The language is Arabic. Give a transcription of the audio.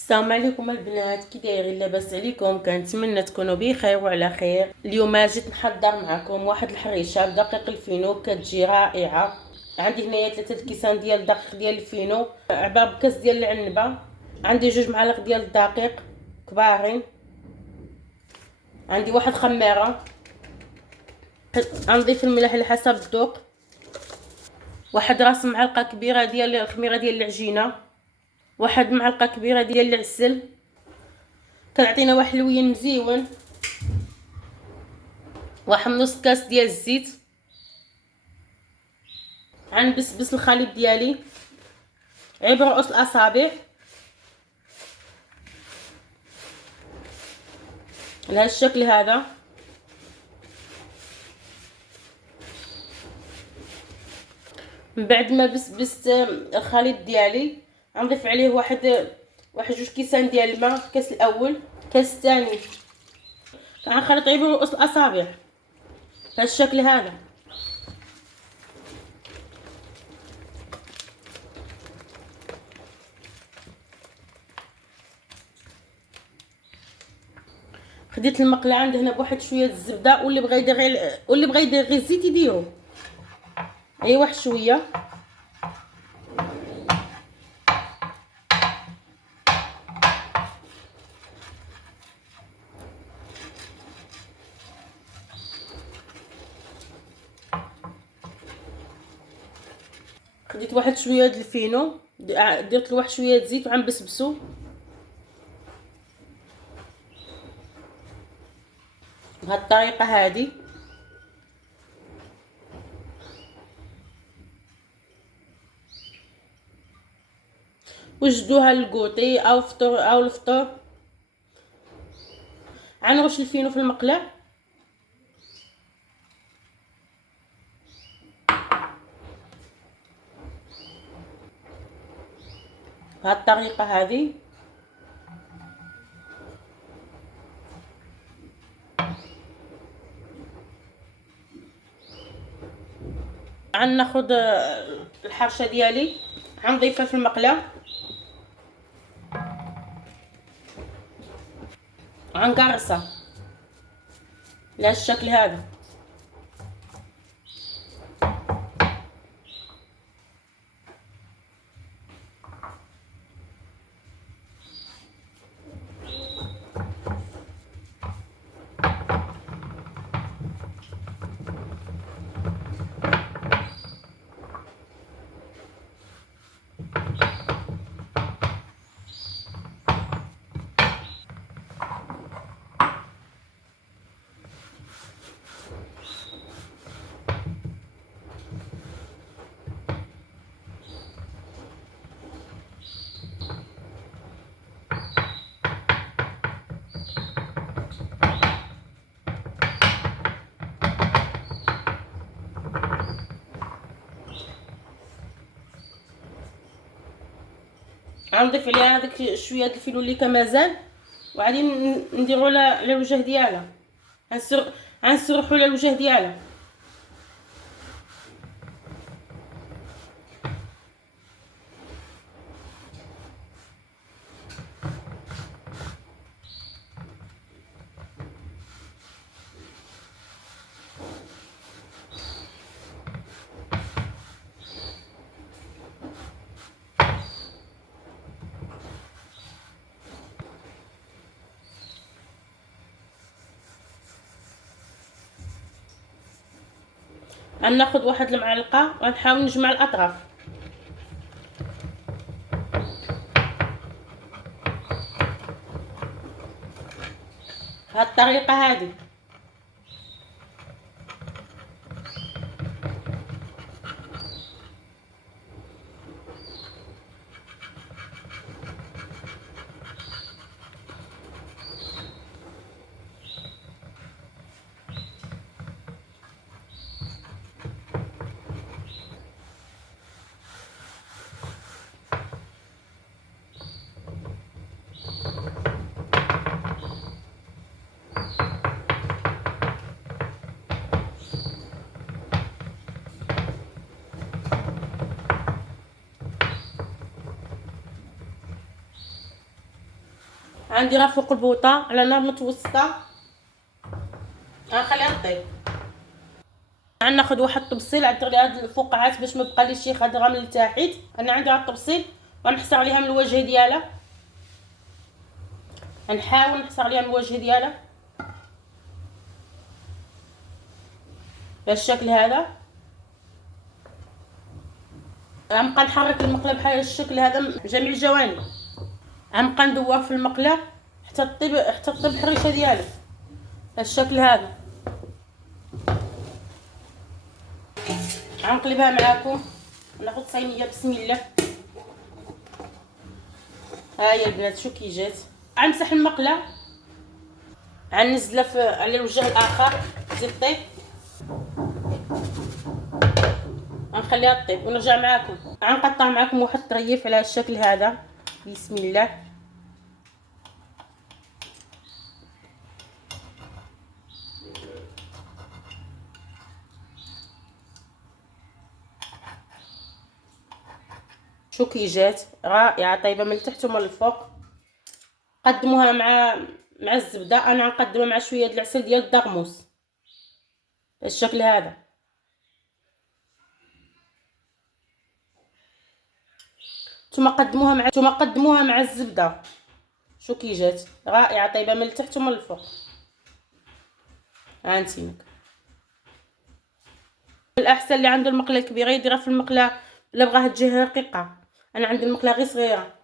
السلام عليكم البنات، كي دايرين؟ لاباس عليكم؟ كنتمنى تكونوا بخير وعلى خير. اليوم جيت نحضر معكم واحد الحريشه بدقيق الفينو، كتجي رائعه. عندي هنايا 3 الكيسان ديال الدقيق ديال الفينو، عباره بكاس ديال العنبه. عندي 2 معالق ديال الدقيق كبارين. عندي واحد خماره. غنضيف الملح على حسب الذوق. واحد راس معلقه كبيره ديال الخميره ديال العجينه. واحد معلقه كبيره ديال العسل كتعطينا واحد اللوين مزيون. واحد نص كاس ديال الزيت. غنبسبس الخليط ديالي عبر رؤوس الاصابع لهذا الشكل هذا. من بعد ما بسبست الخليط ديالي غنضيف عليه واحد 2 كيسان ديال الماء. الكاس الاول، الكاس الثاني. غنخلط عبر رؤوس الاصابع بهذا الشكل هذا. خديت المقله عندي هنا بواحد شويه الزبده، واللي بغى يدير غير الزيت يديرو. واحد شويه. خديت واحد شويه د الفينو، درت له واحد شويه زيت وغنبسبسو بهذه الطريقه هذه. وجدوها للكوطي او فطور او الفطور. غنرش الفينو في المقله بهذه الطريقه هذه. غناخذ الحرشه ديالي غنضيفها في المقله. غنقرصها لهذا الشكل هذا. غنضيف عليها هذاك شويه د الفينو اللي كان مازال، وغادي نديرو على الوجه ديالها. غنسرحو على الوجه ديالها. غناخذ واحد المعلقه وغنحاول نجمع الاطراف بهذه الطريقه هذه. عندي راه فوق البوطه على نار متوسطه، غنخليها طيب. غناخد واحد الطبسيل عطر لي هاد الفقاعات باش ما بقاليش شي خضره من التحت. انا عندي هاد الطبسيل ونحصر عليها من الوجه ديالها، غنحاول نحصر عليها من الوجه ديالها بالشكل هذا. غنبقى نحرك المقله بحال الشكل هذا من جميع الجوانب، غنبقى ندور في المقله حتى طيب الحريشه ديالها بالشكل هذا. غنقلبها معاكم. ناخذ صينيه بسم الله. ها هي البنات شو كي جات. غنمسح المقله، غنزلها على الوجه الاخر تزيد طيب، غنخليها طيب ونرجع معاكم. غنقطع معاكم واحد الطريف على الشكل هذا بسم الله. شو كي جات رائعه طيبه من التحت ومن الفوق. قدموها مع الزبده. انا غنقدمها مع شويه د العسل ديال الدغموس بالشكل هذا. ثم قدموها مع الزبده. شو كي جات رائعه طيبه من التحت ومن الفوق. هانتينك الاحسن اللي عنده المقله الكبيره يديرها في المقله، الا بغاها تجي رقيقه. انا عندي المقله غير صغيره.